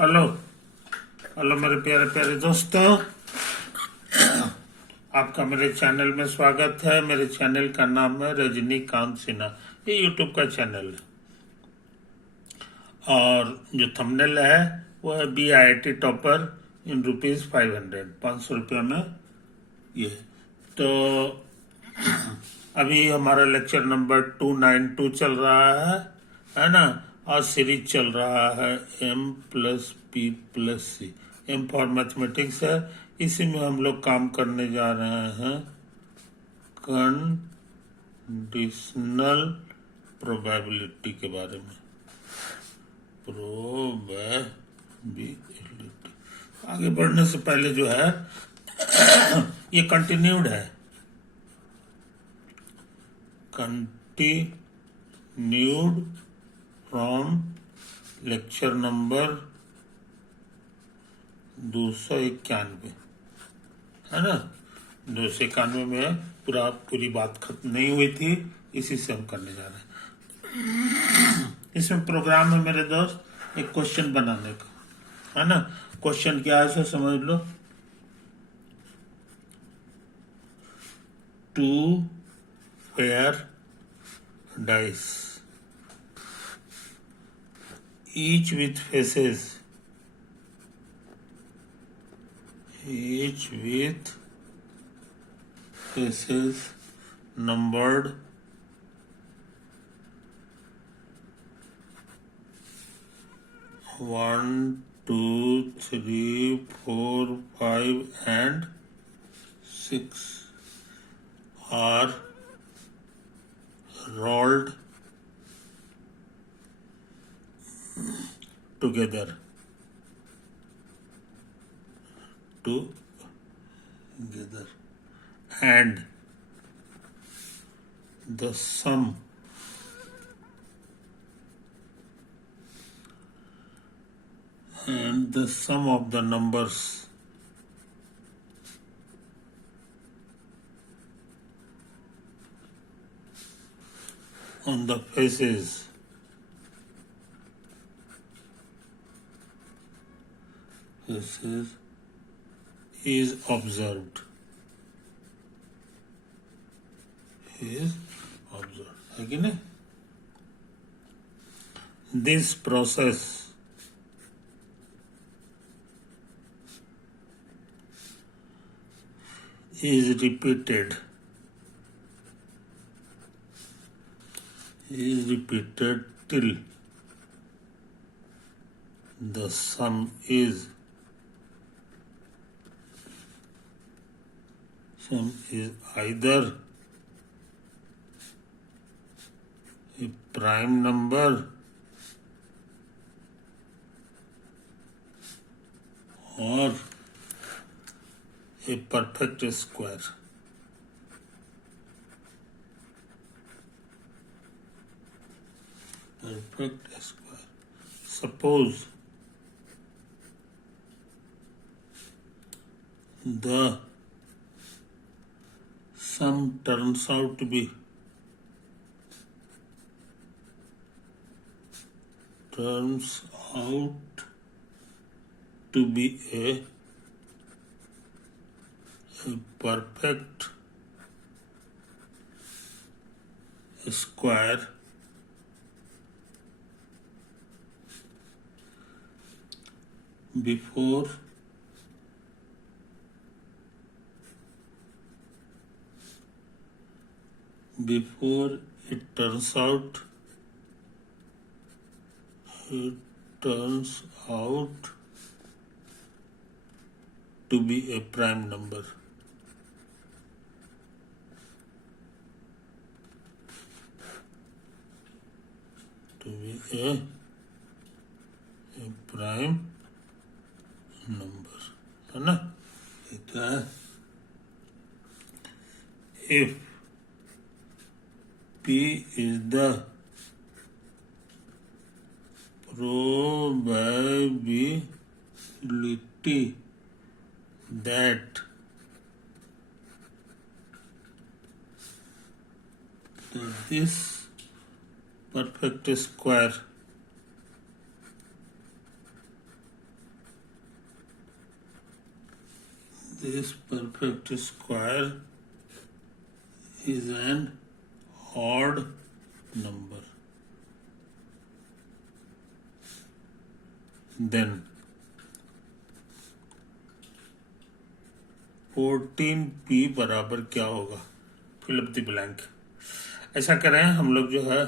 Hello hello मेरे प्यारे प्यारे दोस्तों, आपका मेरे चैनल में स्वागत है। मेरे चैनल का नाम है रजनीकांत सिन्हा। ये यूट्यूब का चैनल है और जो थंबनेल है वो है BIT टॉपर इन ₹500, 500 में। ये तो अभी हमारा लेक्चर नंबर 292 चल रहा है ना। और सीरीज चल रहा है M+P+C। M फॉर मैथमेटिक्स है। इसी में हम लोग काम करने जा रहे हैं कंडीशनल प्रोबेबिलिटी के बारे में। प्रोबेबिलिटी आगे बढ़ने से पहले जो है ये कंटिन्यूड है। कंटिन्यूड फ्रॉम लेक्चर नंबर 291 है ना। 291 में पूरी बात खत्म नहीं हुई थी, इसी से हम करने जा रहे हैं। इसमें प्रोग्राम है मेरे दोस्त, एक क्वेश्चन बनाने का, है ना। क्वेश्चन क्या है समझ लो। 2 pair dice, each with faces, numbered 1, 2, 3, 4, 5 and 6 are rolled together and the sum of the numbers on the faces is observed. है कि नहीं? This process is repeated till the sum is either a prime number or a perfect square. Suppose the sum turns out to be a perfect square before it turns out to be a prime number. A prime number, है ना। ये क्या है? If P is the probability that this perfect square this perfect square is an odd number, then 14p बराबर क्या होगा? Fill up the blank. ऐसा करें हम लोग जो है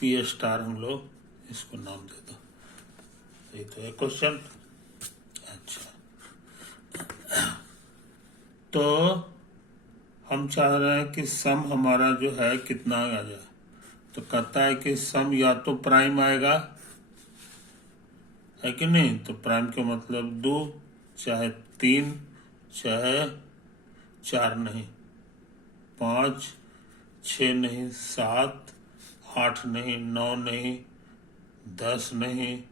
पी स्टार हम लोग इसको नाम दे दो। ये तो है क्वेश्चन। अच्छा, तो हम चाह रहे हैं कि सम हमारा जो है कितना आ जाए, तो कहता है कि सम या तो प्राइम आएगा, है कि नहीं? तो प्राइम का मतलब 2, चाहे 3, चाहे 4 नहीं, 5, 6 नहीं, 7, 8 नहीं, 9 नहीं, 10 नहीं,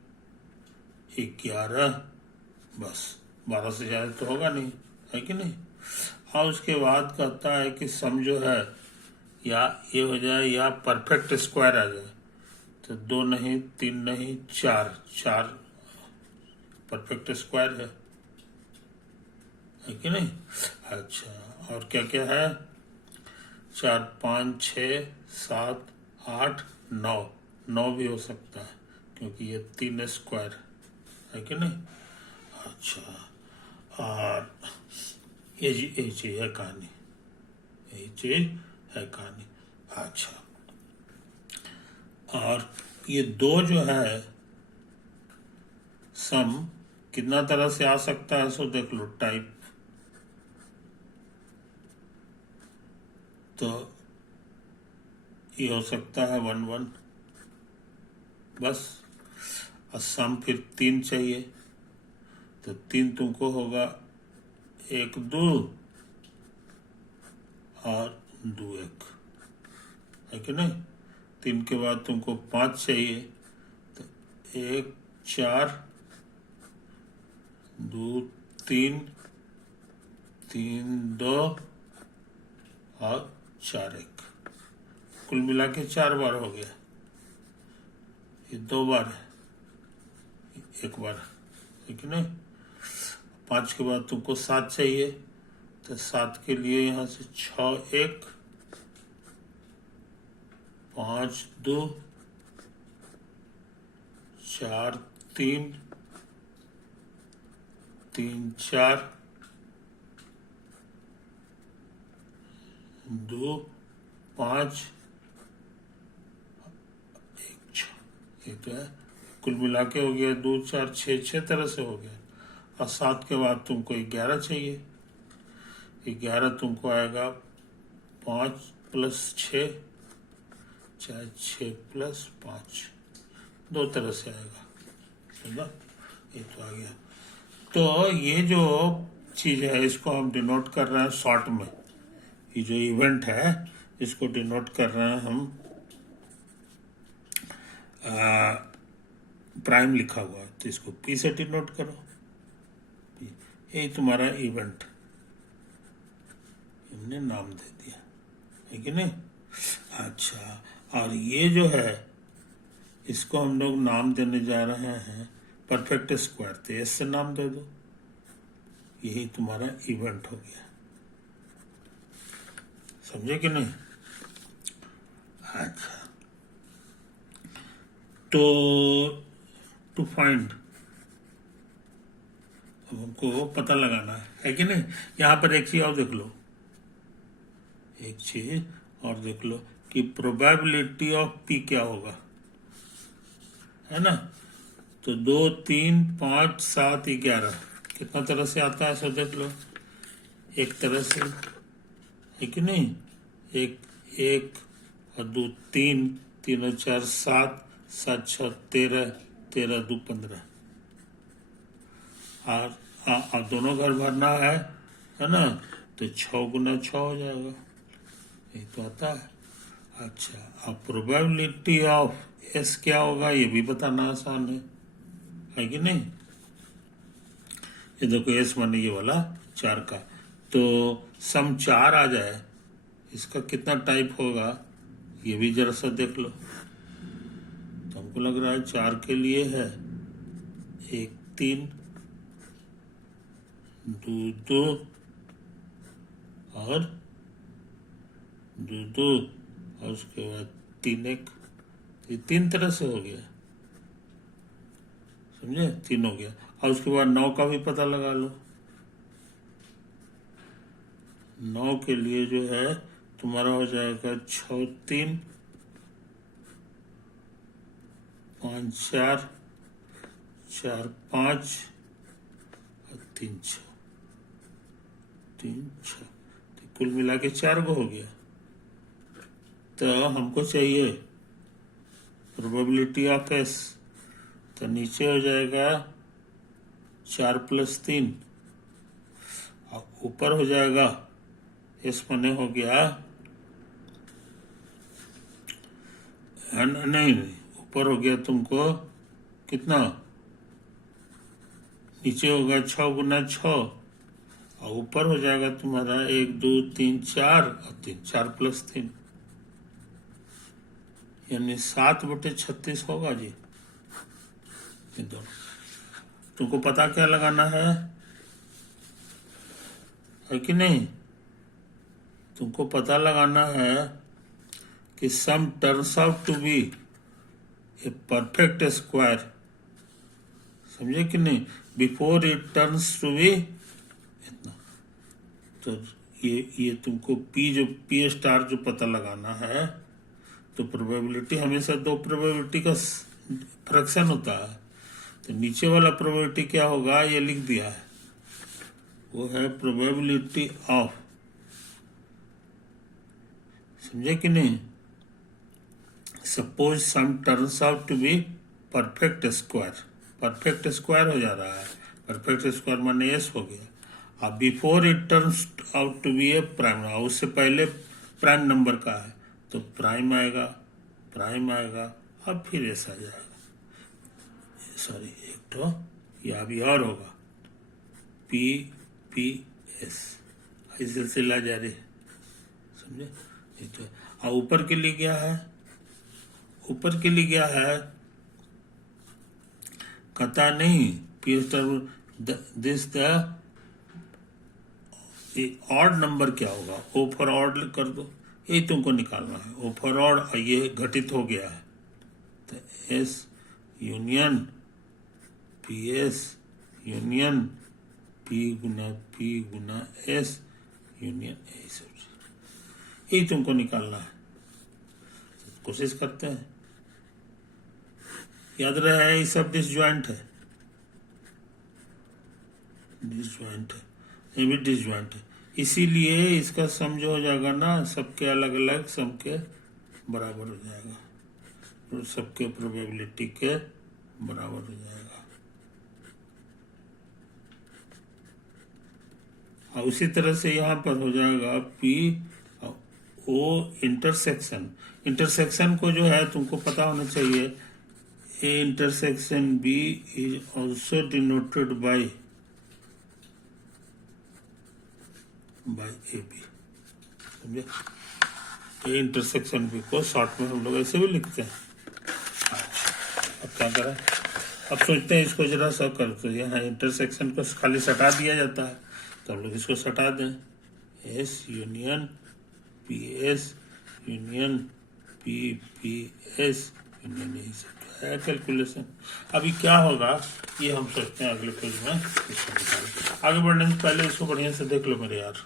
11, बस 12 से ज़्यादा तो होगा नहीं, है कि नहीं? और उसके बाद कहता है कि सम जो है या ये हो जाए या परफेक्ट स्क्वायर आ जाए, तो 2 नहीं, 3 नहीं, 4 परफेक्ट स्क्वायर है कि नहीं? अच्छा, और क्या क्या है? 4, 5, 6, 7, 8, 9 भी हो सकता है क्योंकि ये 3 स्क्वायर है कि नहीं? अच्छा, और ये चीज है कहानी, यही चीज है कहानी। अच्छा, और ये 2 जो है सम कितना तरह से आ सकता है, सो देख लो। टाइप तो ये हो सकता है 1 1, बस। और सम फिर 3 चाहिए, तो 3 तुमको होगा 1 2 और 2 1, है कि नहीं? 3 के बाद तुमको 5 चाहिए, तो 1 4 2 3 3 2 और 4 1, कुल मिला के 4 बार हो गया। ये 2 बार है, 1 बार, है कि नहीं? 5 के बाद तुमको 7 चाहिए, तो 7 के लिए यहाँ से 6 1 5 2 4 3 3 4 2 5 1 6, ये तो है। कुल मिला के हो गया 2 4 6 तरह से हो गया। और 7 के बाद तुमको 11 चाहिए, 11 तुमको आएगा 5 + 6, चाहे 6 + 5, 2 तरह से आएगा, समझा? ये तो आ गया। तो ये जो चीज है इसको हम डिनोट कर रहे हैं शॉर्ट में। ये जो इवेंट है इसको डिनोट कर रहे हैं हम, प्राइम लिखा हुआ है तो इसको पी से डिनोट करो। यही तुम्हारा इवेंट, हमने नाम दे दिया, है कि नहीं? अच्छा, और ये जो है इसको हम लोग नाम देने जा रहे हैं परफेक्ट स्क्वायर, तो एस से नाम दे दो। यही तुम्हारा इवेंट हो गया, समझे कि नहीं? अच्छा, तो टू फाइंड हमको पता लगाना है कि नहीं? यहाँ पर एक चीज और देख लो, एक चीज और देख लो कि प्रोबेबिलिटी ऑफ पी क्या होगा, है ना? तो 2 3 5 7 11 कितना तरह से आता है, सो देख लो। एक तरह से, है कि नहीं? एक 1 और 2 3, 3 और 4 7, 7 6 13, 13 2 15, और दोनों घर भरना है ना? तो 6 × 6 हो जाएगा, ये तो आता है। अच्छा, अब प्रोबेबिलिटी ऑफ एस क्या होगा ये भी बताना आसान है कि नहीं? ये देखो एस माने ये वाला 4 का, तो सम 4 आ जाए, इसका कितना टाइप होगा ये भी जरा सा देख लो। तो हमको लग रहा है 4 के लिए है 1 3 2 और 2 और उसके बाद 3 1, ये 3 तरह से हो गया, समझे, 3 हो गया। और उसके बाद 9 का भी पता लगा लो। 9 के लिए जो है तुम्हारा हो जाएगा 6 3 5 4 4 5 और 3 6, 3 6, तो कुल मिला के 4 को हो गया। तो हमको चाहिए प्रोबेबिलिटी ऑफ एस, तो नीचे हो जाएगा 4 + 3 और ऊपर हो जाएगा एस मने हो गया, नहीं ऊपर हो गया तुमको कितना, नीचे होगा 6 × 6 और ऊपर हो जाएगा तुम्हारा 1 2 3 4 और 3 4 + 3 यानी 7/36 होगा जी। ये दोनों तुमको पता क्या लगाना है कि नहीं, तुमको पता लगाना है कि sum turns out to be a perfect square, समझे कि नहीं, before it turns to be इतना। तो ये तुमको पी स्टार जो पता लगाना है, तो प्रोबेबिलिटी हमेशा 2 प्रोबेबिलिटी का फ्रैक्शन होता है। तो नीचे वाला प्रोबेबिलिटी क्या होगा, ये लिख दिया है, वो है प्रोबेबिलिटी ऑफ, समझे कि नहीं, suppose sum turns out to be perfect square, perfect square हो जा रहा है, परफेक्ट स्क्वायर माने एस हो गया। अब before it turns out to be a prime, उससे पहले प्राइम नंबर का है तो प्राइम आएगा अब फिर एस आ जाएगा, सॉरी एक तो या भी और होगा पी पी एस, इस सिलसिला जारी, समझे। ये तो और ऊपर के लिए क्या है, ऊपर के लिए क्या है, कथा नहीं, P this the odd number क्या होगा, ओ फॉर ऑड कर दो, यही तुमको निकालना है, ओ फॉर ऑड, और ये घटित हो गया है, तो S union P S union P गुना एस यूनियन, यही तुमको निकालना है। कोशिश करते हैं, याद रहे ये सब डिसजॉइंट है, ये भी डिसजॉइंट है, इसीलिए इसका सम जो हो जाएगा ना, सबके अलग अलग सम के बराबर हो जाएगा, और सबके प्रोबेबिलिटी के बराबर हो जाएगा। और उसी तरह से यहाँ पर हो जाएगा पी ओ इंटरसेक्शन, इंटरसेक्शन को जो है तुमको पता होना चाहिए, A intersection B is also denoted by A B, समझे। ए इंटरसेक्शन बी को शॉर्ट में हम लोग ऐसे भी लिखते हैं। अब क्या करें, अब सोचते हैं इसको जरा सा कर, तो यहाँ इंटरसेक्शन को खाली सटा दिया जाता है, तो हम लोग इसको सटा दें, S union P S union P P S union, यही सब है कैलकुलेशन। अभी क्या होगा ये हम सोचते हैं अगले पेज में इसको निकालें। आगे बढ़ने से पहले इसको बढ़िया से देख लो मेरे यार,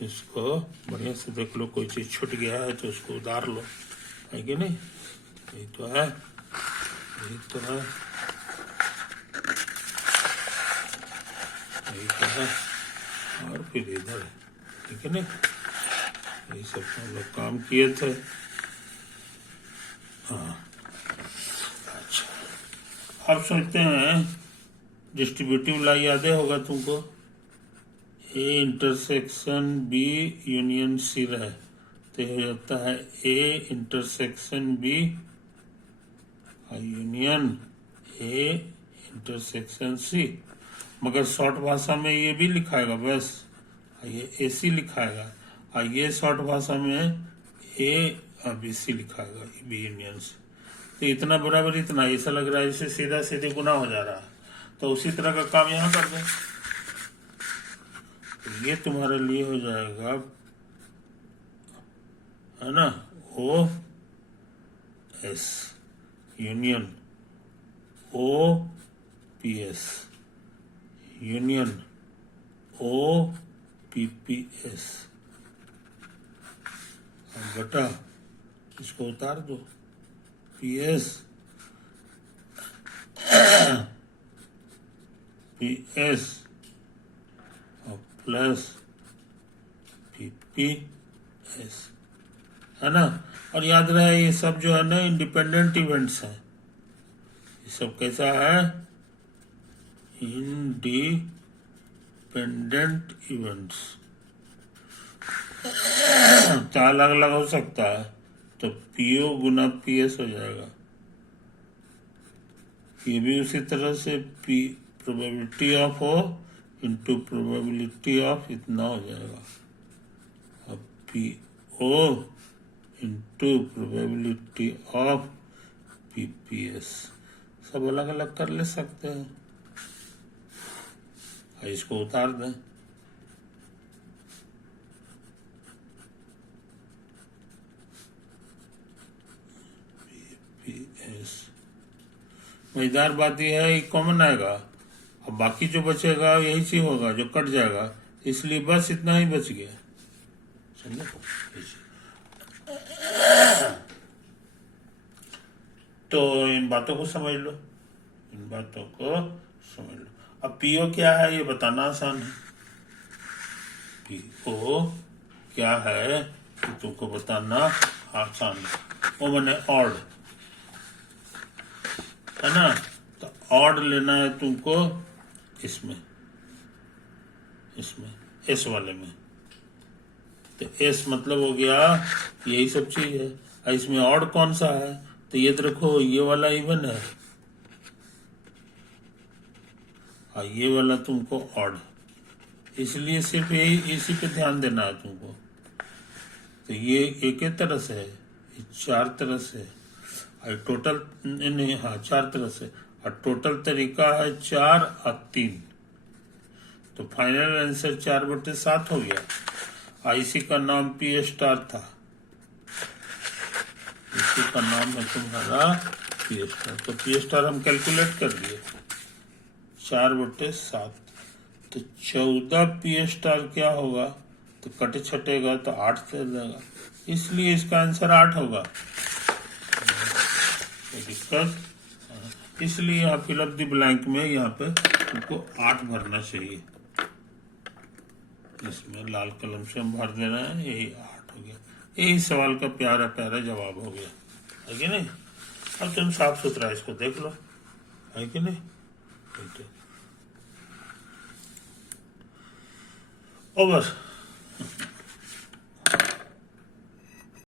इसको बढ़िया से देख लो, कोई चीज छूट गया है तो उसको उतार लो, है कि नहीं, यही तो है, यही तो है, यही तो है, और फिर इधर है, ठीक है नहीं, यही सब हम लोग काम किए थे। हाँ अच्छा, अब सोचते हैं डिस्ट्रीब्यूटिव ला याद होगा तुमको, A intersection B union C रहे तो हो जाता है A intersection B union A intersection C, मगर शॉर्ट भाषा में ये भी लिखाएगा बस, ये ए सी लिखाएगा, और ये शॉर्ट भाषा में ए बी सी लिखाएगा, बी यूनियन सी। तो इतना बराबर इतना, ऐसा लग रहा है जैसे सीधा सीधे गुना हो जा रहा है, तो उसी तरह का काम यहाँ कर दें। तो ये तुम्हारे लिए हो जाएगा, है ना, O S union O P S union O P P S. बटा इसको उतार दो, पी एस पी एस और प्लस पी पी एस, है ना। और याद रहे ये सब जो है ना इंडिपेंडेंट इवेंट्स हैं। ये सब कैसा है, इंडिपेंडेंट इवेंट्स। तो अलग अलग हो सकता है, तो पीओ गुना पी एस हो जाएगा। ये भी उसी तरह से पी प्रोबेबिलिटी ऑफ हो इंटू प्रोबेबिलिटी ऑफ इतना हो जाएगा। अब P O into probability of P P S, सब अलग अलग कर ले सकते हैं। इसको उतार दें, पी एस। मजेदार बात यह है कॉमन आएगा, अब बाकी जो बचेगा यही चीज होगा जो कट जाएगा, इसलिए बस इतना ही बच गया, समझो। तो इन बातों को समझ लो, इन बातों को समझ लो। अब पीओ क्या है ये बताना आसान है। पीओ क्या है कि तुमको बताना आसान है। वो मैंने ऑड, है ना, तो ऑड लेना है तुमको इसमें एस वाले में। तो एस मतलब हो गया यही सब चीज है। और इसमें ऑड कौन सा है, तो ये देखो ये वाला इवन है और ये वाला तुमको ऑड, इसलिए सिर्फ यही इसी पे ध्यान देना है तुमको। तो ये एक तरह से है, ये चार तरह से है, और टोटल नहीं, हाँ 4 तरह से, और टोटल तरीका है 4 और 3। तो फाइनल आंसर 4/7 हो गया। और इसी का नाम पी स्टार था, इसी का नाम है तुम्हारा पी स्टार। तो पी स्टार हम कैलकुलेट कर दिए 4/7। तो 14 पी स्टार क्या होगा, तो कटे छटेगा तो 8 से जाएगा, इसलिए इसका आंसर 8 होगा। दिक्कत, इसलिए यहाँ फिलअप द ब्लैंक में यहाँ पे तुमको 8 भरना चाहिए। इसमें लाल कलम से हम भर देना है, यही 8 हो गया। यही सवाल का प्यारा प्यारा जवाब हो गया, है कि नहीं। अब तुम साफ सुथरा इसको देख लो, है कि नहीं। ओवर।